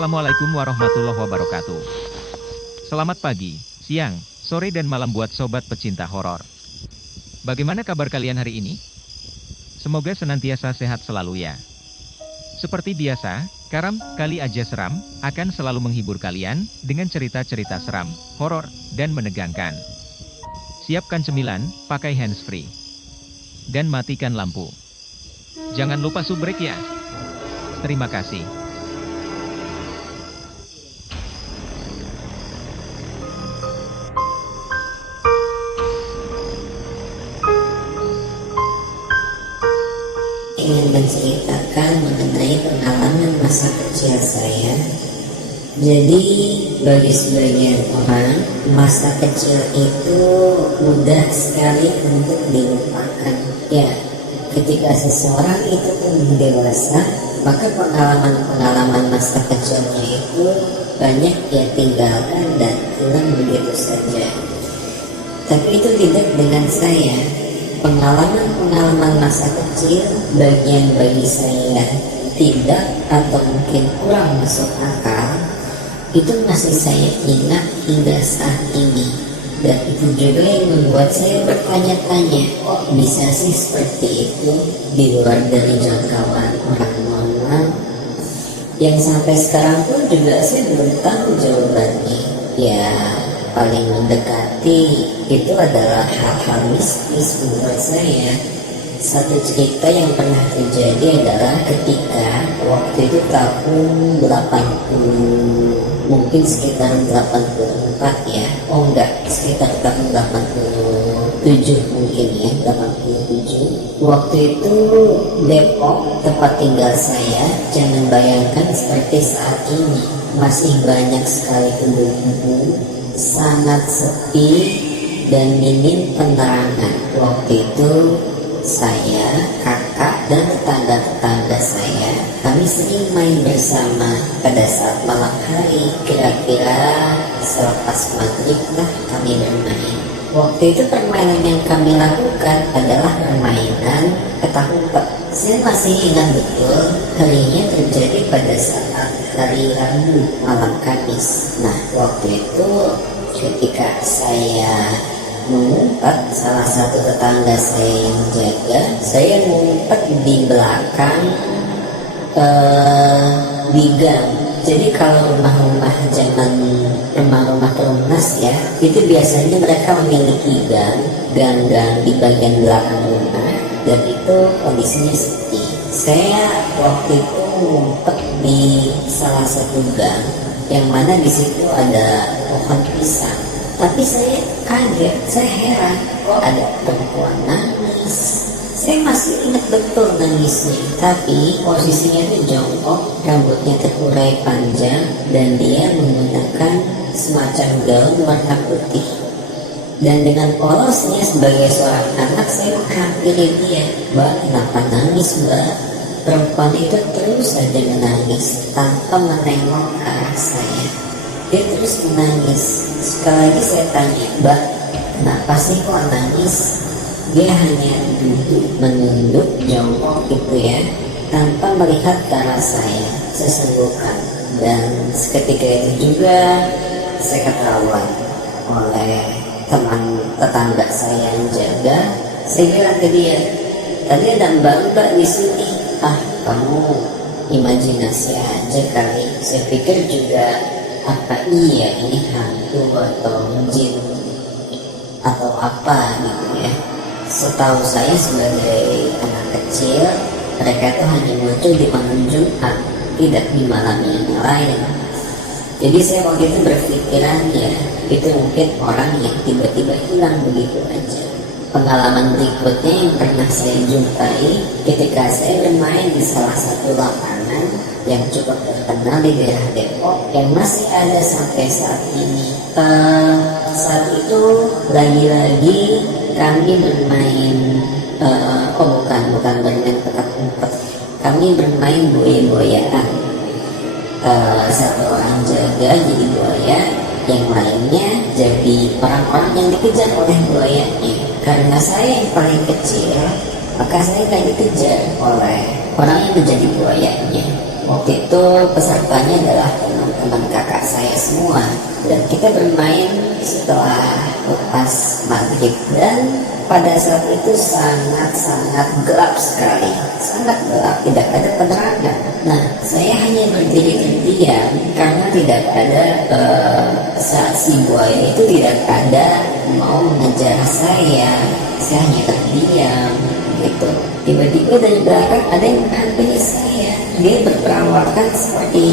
Assalamualaikum warahmatullahi wabarakatuh. Selamat pagi, siang, sore dan malam buat sobat pecinta horor. Bagaimana kabar kalian hari ini? Semoga senantiasa sehat selalu ya. Seperti biasa, Karam Kali Aja Seram akan selalu menghibur kalian dengan cerita-cerita seram, horor, dan menegangkan. Siapkan cemilan, pakai handsfree, dan matikan lampu. Jangan lupa subrek ya. Terima kasih. Ingin menceritakan mengenai pengalaman masa kecil saya. Jadi bagi sebagian orang, masa kecil itu mudah sekali untuk dilupakan. Ya, ketika seseorang itu tumbuh dewasa, maka pengalaman-pengalaman masa kecilnya itu banyak dia tinggalkan dan hilang begitu saja. Tapi itu tidak dengan saya. Pengalaman-pengalaman masa kecil bagian bagi saya tidak atau mungkin kurang masuk akal, itu masih saya ingat hingga saat ini. Dan itu juga yang membuat saya bertanya-tanya, kok bisa sih seperti itu di luar dari jangkauan orang normal? Yang sampai sekarang pun juga saya belum tahu jawabannya. Ya, paling mendekati itu adalah hal-hal mistis menurut saya. Satu cerita yang pernah terjadi adalah ketika waktu itu tahun 80, mungkin sekitar 84 ya. Oh enggak, sekitar tahun 87 mungkin ya, 87. Waktu itu Depok, tempat tinggal saya, jangan bayangkan seperti saat ini. Masih banyak sekali penduduk, sangat sepi dan minim penerangan. Waktu itu saya, kakak, dan tetangga-tetangga saya, kami sering main bersama pada saat malam hari. Kira-kira selepas maghrib lah kami bermain. Waktu itu permainan yang kami lakukan adalah permainan petak umpet. Saya masih ingat betul, harinya terjadi pada saat hari Rabu malam Kamis. Nah, waktu itu ketika saya mengumpet, salah satu tetangga saya yang jaga, saya mengumpet di belakang di gang. Jadi kalau rumah-rumah Perumnas ya, itu biasanya mereka memiliki gang-gang di bagian belakang rumah, dan itu kondisinya sepi. Saya waktu itu mengumpet di salah satu gang, yang mana di situ ada pohon pisang. Tapi saya kaget, saya heran, kok ada perempuan nangis. Saya masih ingat betul nangisnya, tapi posisinya itu jongkok, rambutnya terurai panjang, dan dia menggunakan semacam gaun warna putih. Dan dengan polosnya sebagai seorang anak, saya menghampiri dia. Mbak, kenapa nangis, Mbak? Perempuan itu terus saja menangis tanpa menengok ke arah saya. Dia terus menangis. Sekali lagi saya tanya, Mbak, kenapa sih kok nangis? Dia hanya duduk, menunduk, jongkok gitu ya, tanpa melihat ke arah saya. Saya sembuhkan. Dan seketika itu juga saya ketahuan oleh teman tetangga saya yang jaga. Saya bilang ke dia, tadi ada mbak-mbak di sini. Ah, kamu imajinasi aja kali. Saya pikir juga, apa iya ini hantu atau jin atau apa gitu ya. Setahu saya sebagai anak kecil, mereka itu hanya muncul di malam Jumat, tidak di malam yang lain. Jadi saya waktu itu berpikiran ya, itu mungkin orang yang tiba-tiba hilang begitu aja. Pengalaman berikutnya yang pernah saya jumpai ketika saya bermain di salah satu lapangan yang cukup terkenal di daerah Depok, yang masih ada sampai saat ini. Saat itu lagi-lagi kami bermain, bukan bermain petak umpet, kami bermain boya-boyaan. Satu orang jaga jadi buaya, yang lainnya jadi orang-orang yang dikejar oleh buayanya. Karena saya yang paling kecil, maka saya gak dikejar oleh orang yang menjadi buayanya. Waktu itu pesertanya adalah teman-teman kakak saya semua, dan kita bermain setelah lepas maghrib, dan pada saat itu sangat-sangat gelap sekali, sangat gelap, tidak ada penerangan. Nah, saya hanya berdiri diam karena tidak ada saat si buaya itu tidak ada mau mengejar saya hanya terdiam gitu. Tiba-tiba dari belakang ada yang menghampiri saya. Dia berperawakan seperti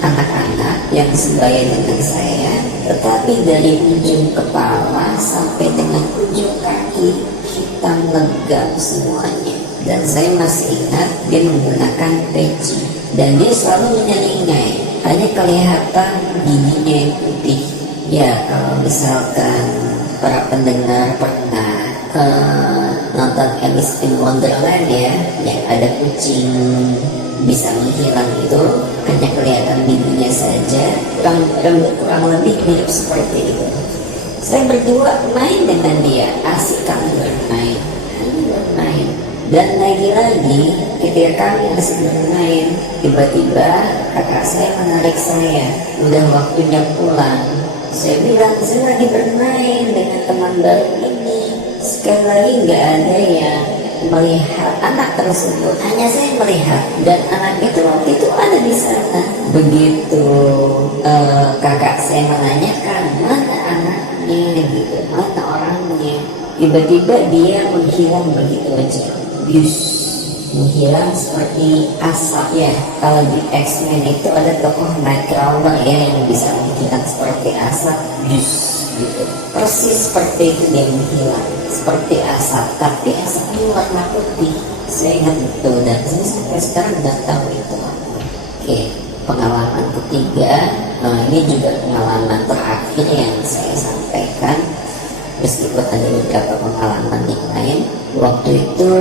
anak-anak yang sebaya dengan saya, tetapi dari ujung kepala sampai dengan ujung kaki hitam legam semuanya. Dan saya masih ingat dia menggunakan peci, dan dia selalu menyelingai, hanya kelihatan giginya yang putih. Ya, kalau misalkan para pendengar pernah nonton Alice in Wonderland ya, yang ada kucing bisa menghilang itu, hanya kelihatan giginya saja, kurang lebih mirip seperti itu. Saya berdua main dengan dia, asik kami bermain. Dan lagi-lagi ketika kami masih bermain, tiba-tiba kakak saya menarik saya, udah waktunya pulang. Saya bilang, saya lagi bermain dengan teman baru ini. Sekali lagi nggak ada yang melihat anak tersebut, hanya saya melihat, dan anak itu waktu itu ada di sana. Begitu kakak saya menanyakan mana anaknya gitu, mana orangnya, tiba-tiba dia menghilang begitu aja, menghilang seperti asap ya. Kalau di X-Men itu ada tokoh Nightcrawler ya yang bisa menghilang seperti asap, gitu. Persis seperti itu dia menghilang seperti asap, tapi asapnya warna putih. Saya ingat betul, dan saya sampai sekarang nggak tahu itu apa. Oke, pengalaman ketiga, ini juga pengalaman terakhir yang saya sampaikan, meskipun ada beberapa pengalaman yang lain. Waktu itu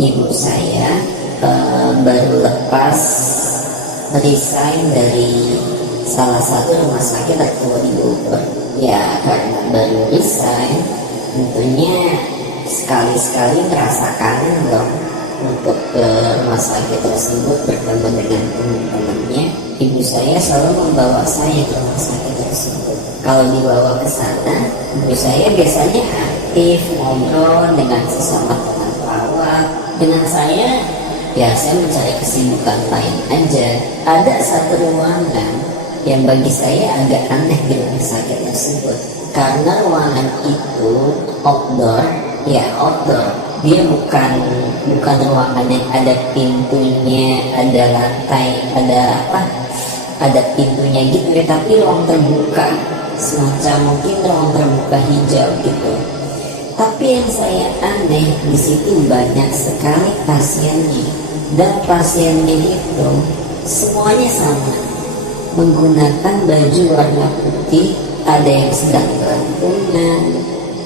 ibu saya baru lepas resign dari salah satu rumah sakit tertua di Bogor. Ya, karena baru resign, tentunya sekali-sekali merasa kangen dong untuk ke rumah sakit tersebut bertemu dengan teman-temannya. Ibu saya selalu membawa saya ke rumah sakit tersebut. Kalau dibawa ke sana, ibu saya biasanya aktif ngobrol dengan sesama teman perawat. Dengan saya, ya saya mencari kesibukan lain aja. Ada satu ruangan yang bagi saya agak aneh di rumah sakit tersebut, karena ruangan itu outdoor. Dia bukan ruangan yang ada pintunya, ada lantai, ada pintunya gitu ya, tapi ruang terbuka, semacam mungkin ruang terbuka hijau gitu. Tapi yang saya aneh, di situ banyak sekali pasiennya, dan pasiennya itu semuanya sama, menggunakan baju warna putih. Ada yang sedang gelantungan,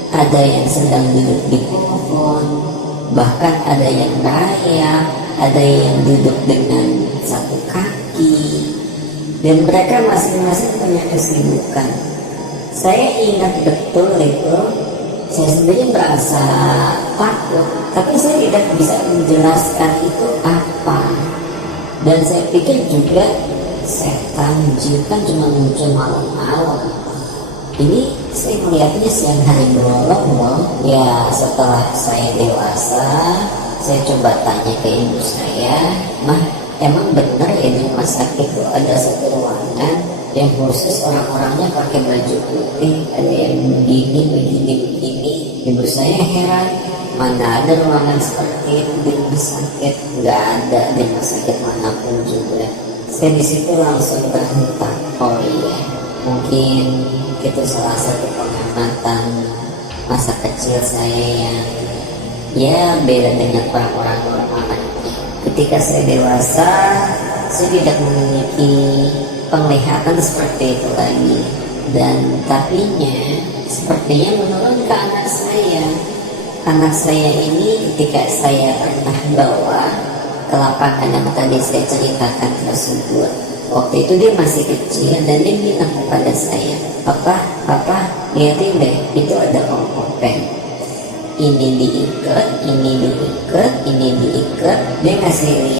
ada yang sedang duduk di pohon, bahkan ada yang rayap, ada yang duduk dengan satu kaki, dan mereka masing-masing punya kesibukan. Saya ingat betul itu, saya sendiri merasa takut, tapi saya tidak bisa menjelaskan itu apa. Dan saya pikir juga setan jin kan cuma muncul malam-malam. Ini saya melihatnya siang hari bolong loh. Ya, setelah saya dewasa, saya coba tanya ke ibu saya, "Mah, emang benar ya di rumah sakit itu ada satu ruangan yang khusus orang-orangnya pakai baju putih, ada yang begini." Ibu saya heran, mana ada ruangan seperti itu di rumah sakit? Nggak ada di rumah sakit manapun juga. Saya di situ langsung terhentak. Oh iya, mungkin itu salah satu pengamatan masa kecil saya yang ya beda dengan orang-orang normal. Ketika saya dewasa, saya tidak memiliki penglihatan seperti itu lagi, dan tapinya sepertinya menurun ke anak saya. Anak saya ini ketika saya pernah bawa ke lapangan yang tadi saya ceritakan tersebut, waktu itu dia masih kecil, dan dia bilang kepada saya, Papa, lihatin deh, itu ada openg. Ini diikat, dia kasih lihat.